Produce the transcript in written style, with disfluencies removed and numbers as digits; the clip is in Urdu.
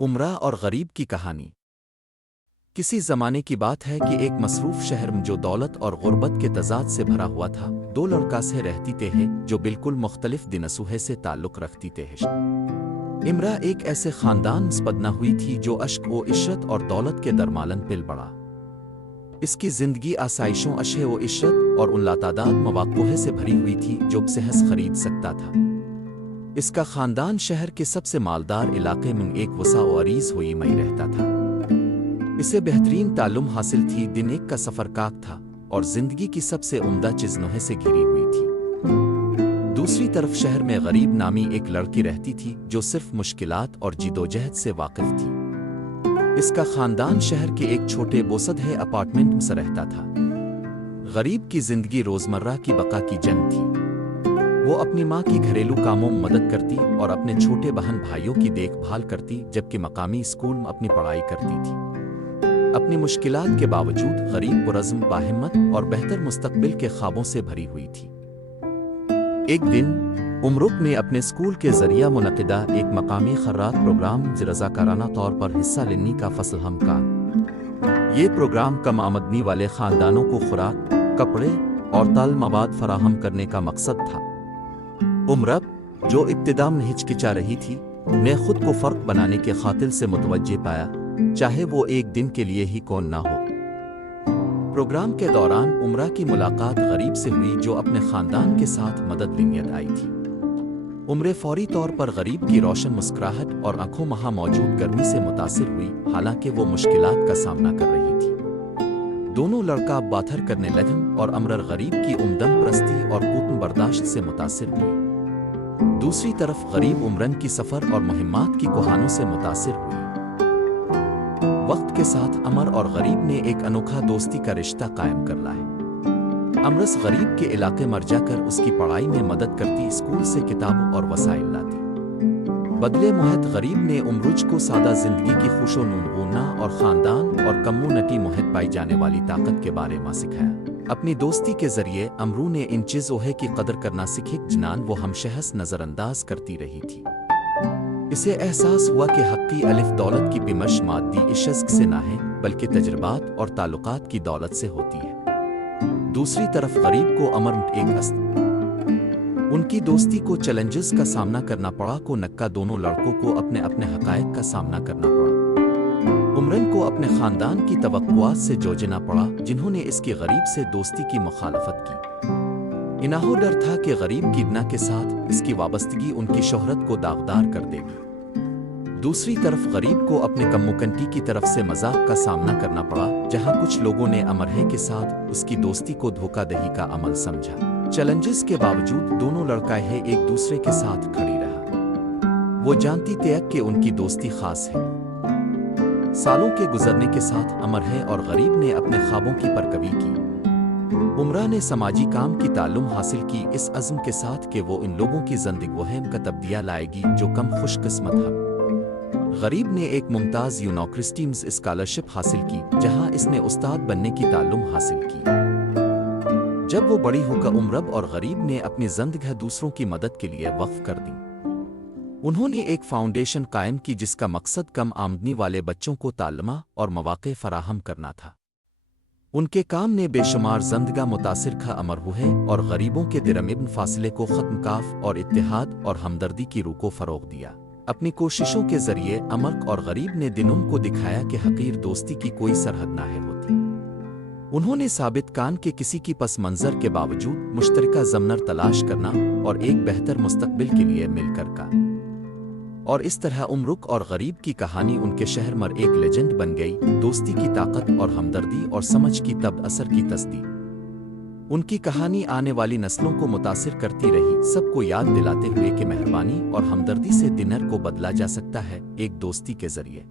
عمرہ اور غریب کی کہانی۔ کسی زمانے کی بات ہے کہ ایک مصروف شہر میں جو دولت اور غربت کے تضاد سے بھرا ہوا تھا، دو لڑکا سے رہتی تھے جو بالکل مختلف دنسوہے سے تعلق رکھتی تھے۔ عمرہ ایک ایسے خاندان مسپد نہ ہوئی تھی جو اشک و عشرت اور دولت کے درمالن پل پڑا۔ اس کی زندگی آسائشوں، اشے و عشرت اور ان لاتعداد مواقع سے بھری ہوئی تھی جو بسحس خرید سکتا تھا۔ اس کا خاندان شہر کے سب سے مالدار علاقے میں ایک وسیع و عریض ہوئی میں رہتا تھا۔ اسے بہترین تعلیم حاصل تھی، دن ایک کا سفر کاک تھا اور زندگی کی سب سے عمدہ چیزنوہے سے گھری ہوئی تھی۔ دوسری طرف شہر میں غریب نامی ایک لڑکی رہتی تھی جو صرف مشکلات اور جدوجہد سے واقف تھی۔ اس کا خاندان شہر کے ایک چھوٹے بوسدھے اپارٹمنٹ میں رہتا تھا۔ غریب کی زندگی روزمرہ کی بقا کی جنگ تھی۔ وہ اپنی ماں کی گھریلو کاموں میں مدد کرتی اور اپنے چھوٹے بہن بھائیوں کی دیکھ بھال کرتی، جبکہ مقامی اسکول میں اپنی پڑھائی کرتی تھی۔ اپنی مشکلات کے باوجود غریب پرعزم، باہمت اور بہتر مستقبل کے خوابوں سے بھری ہوئی تھی۔ ایک دن امرک نے اپنے اسکول کے ذریعہ منعقدہ ایک مقامی خیرات پروگرام میں رضاکارانہ طور پر حصہ لینے کا فیصلہ کیا۔ یہ پروگرام کم آمدنی والے خاندانوں کو خوراک، کپڑے اور تعلیمی مواد فراہم کرنے کا مقصد تھا۔ امرک، جو ابتدا میں ہچکچا رہی تھی، نے خود کو فرق بنانے کے خاطر سے متوجہ پایا، چاہے وہ ایک دن کے لیے ہی کون نہ ہو۔ پروگرام کے دوران عمرہ کی ملاقات غریب سے ہوئی جو اپنے خاندان کے ساتھ مدد لینے آئی تھی۔ عمرہ فوری طور پر غریب کی روشن مسکراہٹ اور آنکھوں میں موجود گرمی سے متاثر ہوئی، حالانکہ وہ مشکلات کا سامنا کر رہی تھی۔ دونوں لڑکا باتر کرنے لگے اور امرر غریب کی عمدن پرستی اور قوت برداشت سے متاثر ہوئی۔ دوسری طرف غریب عمرن کی سفر اور مہمات کی کوہانوں سے متاثر ہوئی۔ وقت کے ساتھ امر اور غریب نے ایک انوکھا دوستی کا رشتہ قائم کر لایا۔ امرس غریب کے علاقے مر جا کر اس کی پڑھائی میں مدد کرتی، اسکول سے کتابوں اور وسائل لاتی۔ بدلے محت غریب نے امرج کو سادہ زندگی کی خوش و نونگونا اور خاندان اور کمیونٹی محت پائی جانے والی طاقت کے بارے میں سکھایا۔ اپنی دوستی کے ذریعے امرو نے ان چیزوں کی قدر کرنا سیکھی جنان وہ ہمشہس نظر انداز کرتی رہی تھی۔ اسے احساس ہوا کہ حقیقی الف دولت کی پیمائش مادی عشق سے نہ ہے، بلکہ تجربات اور تعلقات کی دولت سے ہوتی ہے۔ دوسری طرف غریب کو امر ایک ان کی دوستی کو چیلنجز کا سامنا کرنا پڑا۔ کو نکا دونوں لڑکوں کو اپنے حقائق کا سامنا کرنا پڑا۔ عمرن کو اپنے خاندان کی توقعات سے جوجنا پڑا، جنہوں نے اس کی غریب سے دوستی کی مخالفت کی۔ انہوں ڈر تھا کہ غریب کی بنا کے ساتھ اس کی وابستگی ان کی شہرت کو داغدار کر دے گی۔ دوسری طرف غریب کو اپنے کمیونٹی کی طرف سے مذاق کا سامنا کرنا پڑا، جہاں کچھ لوگوں نے امرہ کے ساتھ اس کی دوستی کو دھوکہ دہی کا عمل سمجھا۔ چیلنجز کے باوجود دونوں لڑکائیں ایک دوسرے کے ساتھ کھڑی رہا۔ وہ جانتی تھی کہ ان کی دوستی خاص ہے۔ سالوں کے گزرنے کے ساتھ امرہ اور غریب نے اپنے خوابوں کی پرکوی کی۔ عمرہ نے سماجی کام کی تعلیم حاصل کی، اس عزم کے ساتھ کہ وہ ان لوگوں کی زندگی کا تبدیلیہ لائے گی جو کم خوش قسمت ہے۔ غریب نے ایک ممتاز یونیورسٹی میں اسکالرشپ حاصل کی، جہاں اس نے استاد بننے کی تعلیم حاصل کی۔ جب وہ بڑی ہو کر عمرب اور غریب نے اپنی زندگی دوسروں کی مدد کے لیے وقف کر دی۔ انہوں نے ایک فاؤنڈیشن قائم کی جس کا مقصد کم آمدنی والے بچوں کو تعلیم اور مواقع فراہم کرنا تھا۔ ان کے کام نے بے شمار زندگیاں متاثر کھا امر ہوئے اور غریبوں کے درمیان فاصلے کو ختم کاف اور اتحاد اور ہمدردی کی روح کو فروغ دیا۔ اپنی کوششوں کے ذریعے امرک اور غریب نے دنوں کو دکھایا کہ حقیر دوستی کی کوئی سرحد نہ ہے ہوتی۔ انہوں نے ثابت کان کہ کسی کی پس منظر کے باوجود مشترکہ ضمیر تلاش کرنا اور ایک بہتر مستقبل کے لیے مل کر کا۔ اور اس طرح امرک اور غریب کی کہانی ان کے شہر میں ایک لیجنڈ بن گئی، دوستی کی طاقت اور ہمدردی اور سمجھ کی تب اثر کی تصدیق۔ ان کی کہانی آنے والی نسلوں کو متاثر کرتی رہی، سب کو یاد دلاتے ہوئے کہ مہربانی اور ہمدردی سے دنر کو بدلا جا سکتا ہے، ایک دوستی کے ذریعے۔